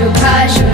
Eu caio.